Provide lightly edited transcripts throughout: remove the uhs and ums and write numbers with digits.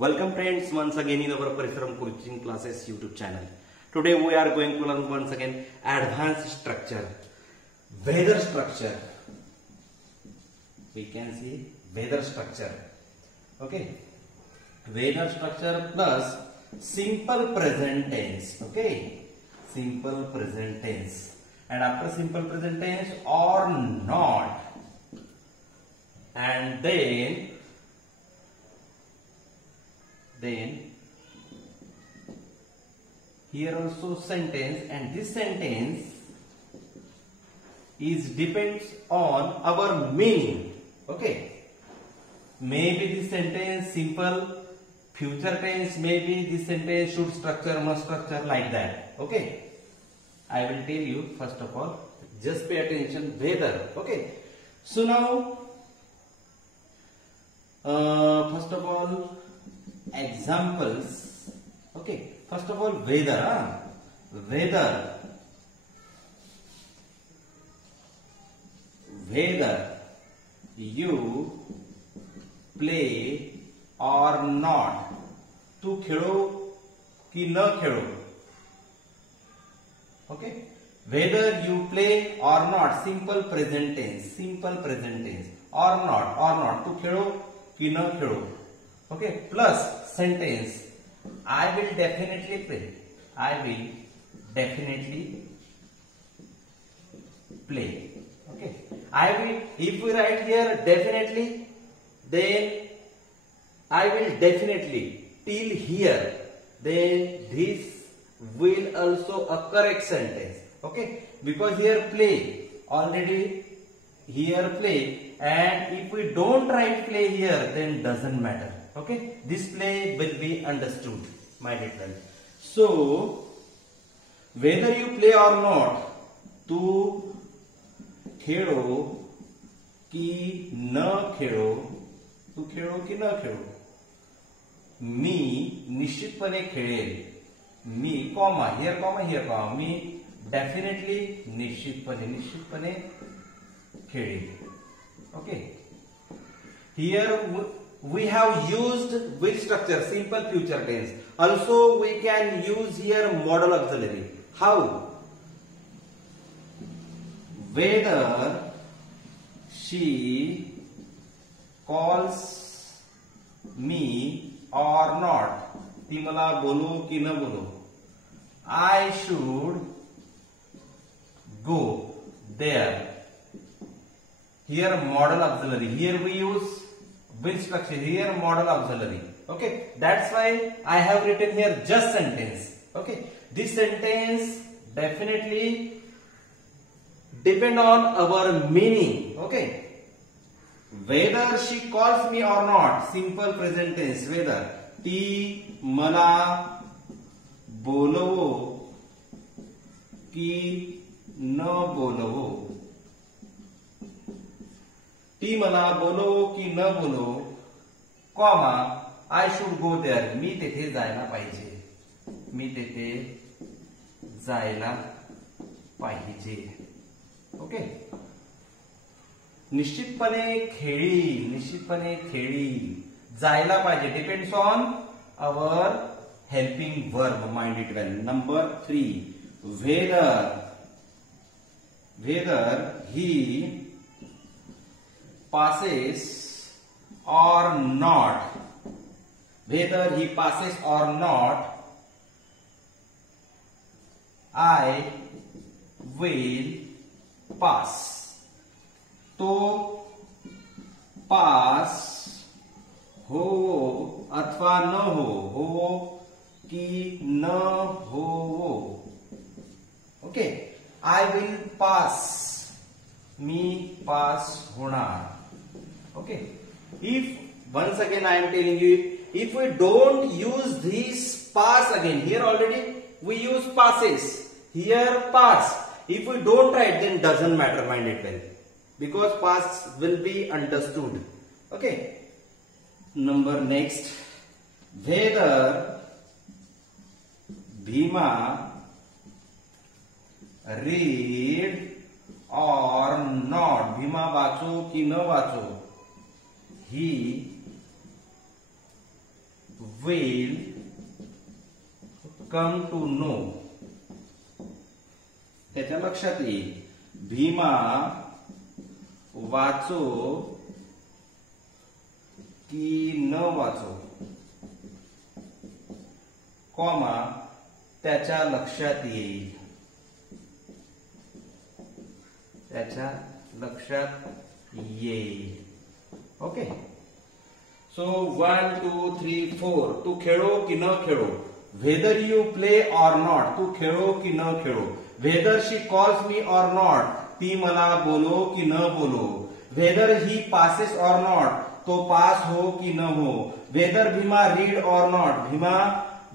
Welcome friends once again in our Parisaram coaching classes YouTube channel. Today we are going to learn once again advanced structure, weather structure. We can see weather structure. Okay, weather structure plus simple present tense. Okay, simple present tense, and after simple present tense or not, and then here also sentence, and this sentence is depends on our meaning. Okay, maybe this sentence simple future tense, maybe this sentence should structure, must structure, like that. Okay, I will tell you. First of all, just pay attention, weather. Okay, so now first of all examples. Okay, first of all weather. Whether you play or not, तू खेलो कि न खेलो. Okay, whether you play or not, simple present tense, or not, तू खेलो कि न खेलो. Okay, plus sentence, I will definitely play. Okay, I will, if we write here definitely, then I will definitely till here, then this will also a correct sentence. Okay, because here play, already here play, and if we don't write play here, then doesn't matter. Okay, this play will be understood, my little. So whether you play or not, तू खेलो कि न खेलो, तू खेलो कि न खेलो. मी निश्चितपणे खेळेल. मी comma here comma me definitely निश्चितपणे खेळेल. Okay, here we have used which structure? Simple future tense. Also we can use here modal auxiliary. How? Whether she calls me or not, ती मला बोलो कि न बोलो, I should go there. Here modal auxiliary. Here we use which structure? Here modal auxiliary. Okay, that's why I have written here just sentence. Okay, this sentence definitely depend on our meaning. Okay, whether she calls me or not, simple present tense. Whether ती मला बोलवो की न बोलवो, ती मला बोलवो की न बोलवो, comma I should go there, मी तेथे जायला पाहिजे. ओके, निश्चितपणे खेळी, जायला पाहिजे, depends on our helping verb, mind it well. Number 3, whether he passes or not, I will pass. तो पास हो अथवा न हो कि न हो. ओके, I will pass, मी पास होणार. Okay, if once again I am telling you, if we don't use this pass again, here already we use passes, here pass. If we don't write, then doesn't matter, mind it well, because pass will be understood. Okay, number next, whether Bhima read or not, Bhima वाचो कि न वाचो, he will come to know, त्याच्या लक्षात येईल. भीमा वाचो की न वाचो, कॉमा त्याच्या लक्षात येईल, त्याच्या लक्षात येईल. ओके. सो 1 2 3 4. तू खेळो की न खेळो, whether you play or not, तू खेळो की न खेळो. Whether she calls me or not, ती मला बोलो की न बोलो. Whether he passes or not, तो पास हो की न हो. Whether Bhima read or not, Bhima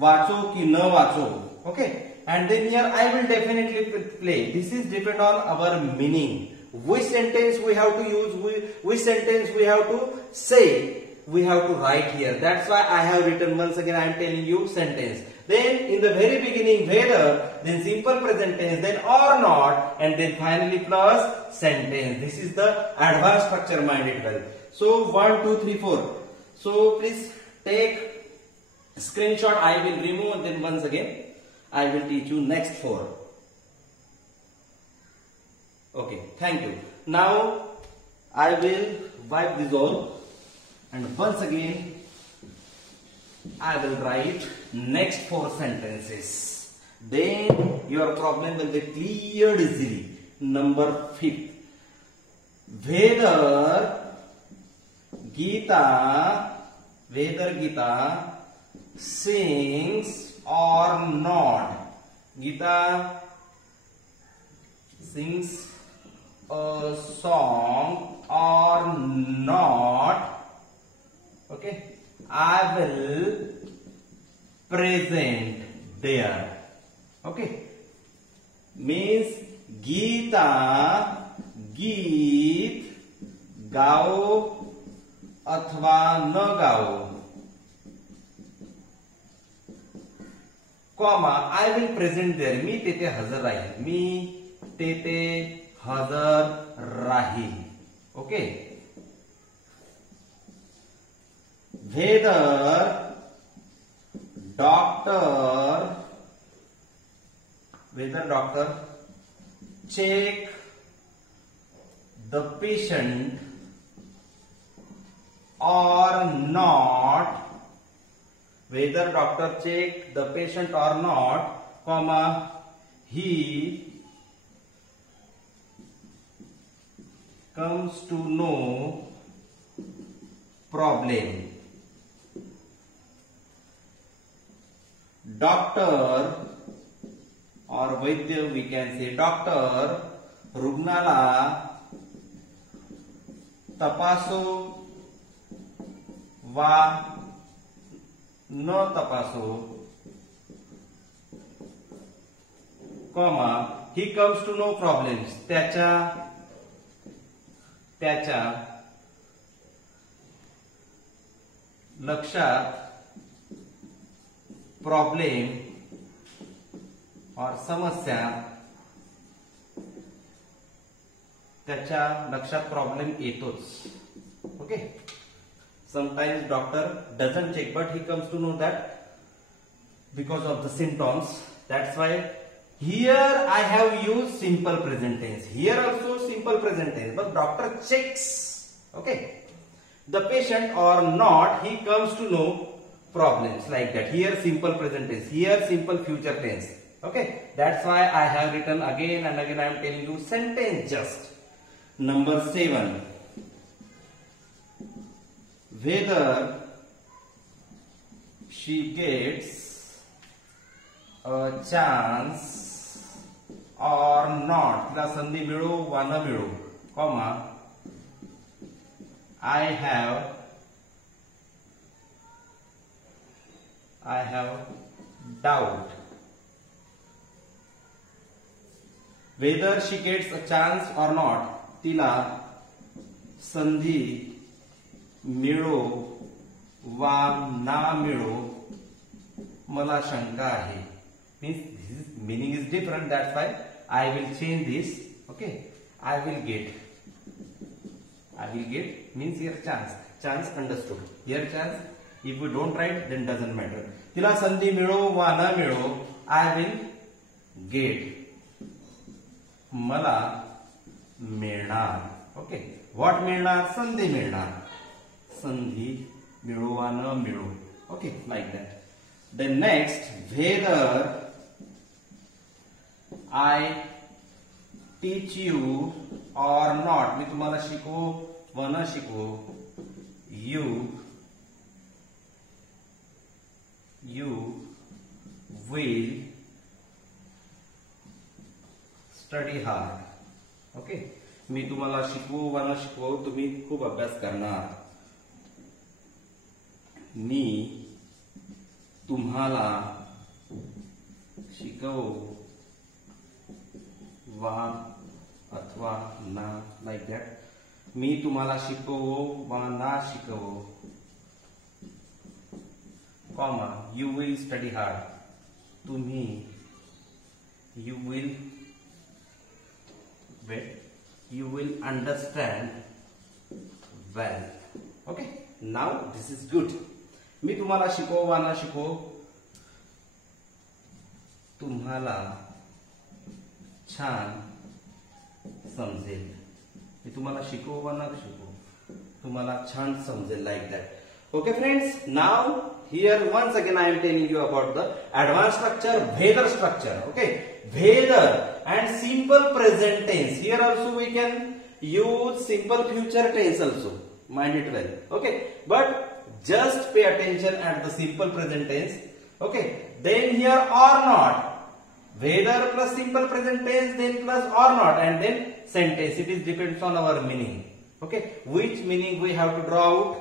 वाचो की न वाचो. Okay. And then here I will definitely play. This is depend on our meaning. Which sentence we have to use, which sentence we have to say, we have to write here. That's why I have written, once again I am telling you sentence. Then in the very beginning whether, then simple present tense, then or not, and then finally plus sentence. This is the advanced structure, mind it well. So 1 2 3 4. So please take screenshot. I will remove, and then once again I will teach you next 4. Okay, thank you. Now I will wipe this all, and once again I will write next 4 sentences. Then your problem will be cleared easily. Number 5. Whether Geeta sings or not. Geeta sings a song or not. Okay, I will present there. Okay, means Geeta गीत गाओ अथवा न गाओ, comma I will present there, मी तेथे हजर राहील, मी तेथे हजर राहील. Okay. Whether doctor check the patient or not, whether doctor check the patient or not, comma he comes to know problem. Doctor or Vaidya, we can say doctor रुग्णाला तपासो वा न तपासो, comma he comes to know problems, त्याच्या लक्षात problem और समस्या, त्याच्या लक्षात प्रॉब्लेम येतोच. Okay. Sometimes doctor doesn't check, but he comes to know that because of the symptoms. That's why here I have used simple present tense. Here also simple present tense, but doctor checks. Okay. The patient or not, he comes to know problems, like that. Here simple present tense. Here simple future tense. Okay. That's why I have written again and again. I am telling you sentence just. Number 7. Whether she gets a chance or not, तिला संधी मिळो वा न मिळो, comma I have doubt. Whether she gets a chance or not, तिला संधी मिळो वा ना मिळो मला शंका आहे. Means meaning is different. That's why I will change this. Okay. I will get means here chance understood. Here chance If we don't write, then doesn't matter. तिला संधी मिळो वा न मिळो, I will get. मला मिळणार. ओके. What मिळणार? संधी मिळणार. संधी मिळो वा न मिळो. Okay, like that. Then next, whether I teach you or not, मी तुम्हाला शिकवू वा न शिकवू, you will study hard. Okay. मी तुम्हाला शिकवू वा न शिकवू, तुम्ही खूप अभ्यास करणार. मी तुम्हाला शिकवू वा अथवा ना, लाईक दॅट. मी तुम्हाला शिकवू वा ना शिकवू, comma, you will study hard. तुम्ही, you will understand well. Okay. Now this is good. मी तुम्हाला शिकवू वा ना शिकवू, तुम्हाला छान समजेल. मी तुम्हाला शिकवू वा ना शिकवू, तुम्हाला छान समजेल, like that. Okay friends, now here once again I am telling you about the advanced structure, whether structure. Okay, whether and simple present tense. Here also we can use simple future tense also. Mind it well. Okay, but just pay attention at the simple present tense. Okay, then here or not. Whether plus simple present tense, then plus or not, and then sentence. It is depends on our meaning. Okay, which meaning we have to draw out.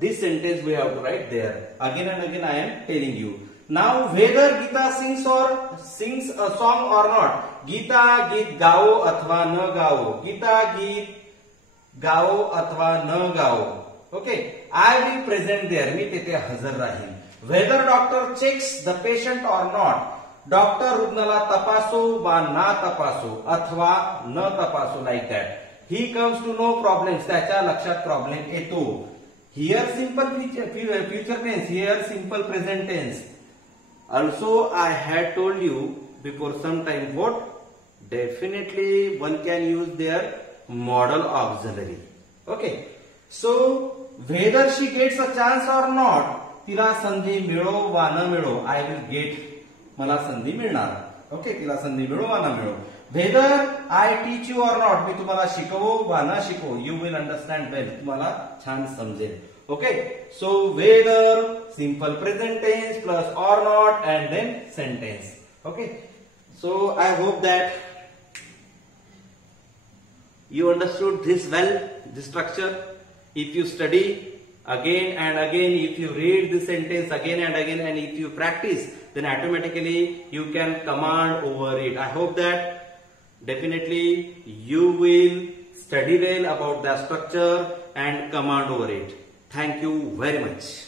This sentence we have to write there. Again and again I am telling you. Now whether Geeta sings a song or not. Geeta गीत गाओ अथवा न गाओ. Geeta गीत गाओ अथवा न गाओ. Okay. I will present there. मी तेथे हजर राहील. Whether doctor checks the patient or not. Doctor रुग्णाला तपासो वा ना तपासो अथवा न तपासो, like that. He comes to know problems. त्याच्या लक्षात प्रॉब्लेम येतो. Here simple future tense, here simple present tense. Also I had told you before some time what? Definitely one can use their modal auxiliary. Okay. So whether she gets a chance or not, तिला संधी मिळो वा न मिळो, I will get. मला संधी मिळणार. Okay. तिला संधी मिळो वा न मिळो. Whether I teach you or not, मी तुम्हाला शिकवू वा न शिकवू, you will understand well. तुम्हाला छान समजेल. Okay. So whether simple present tense plus or not and then sentence. Okay. So I hope that you understood this well, this structure. If you study again and again, if you read the sentence again and again, and if you practice, then automatically you can command over it. I hope that definitely you will study well about the structure and command over it. Thank you very much.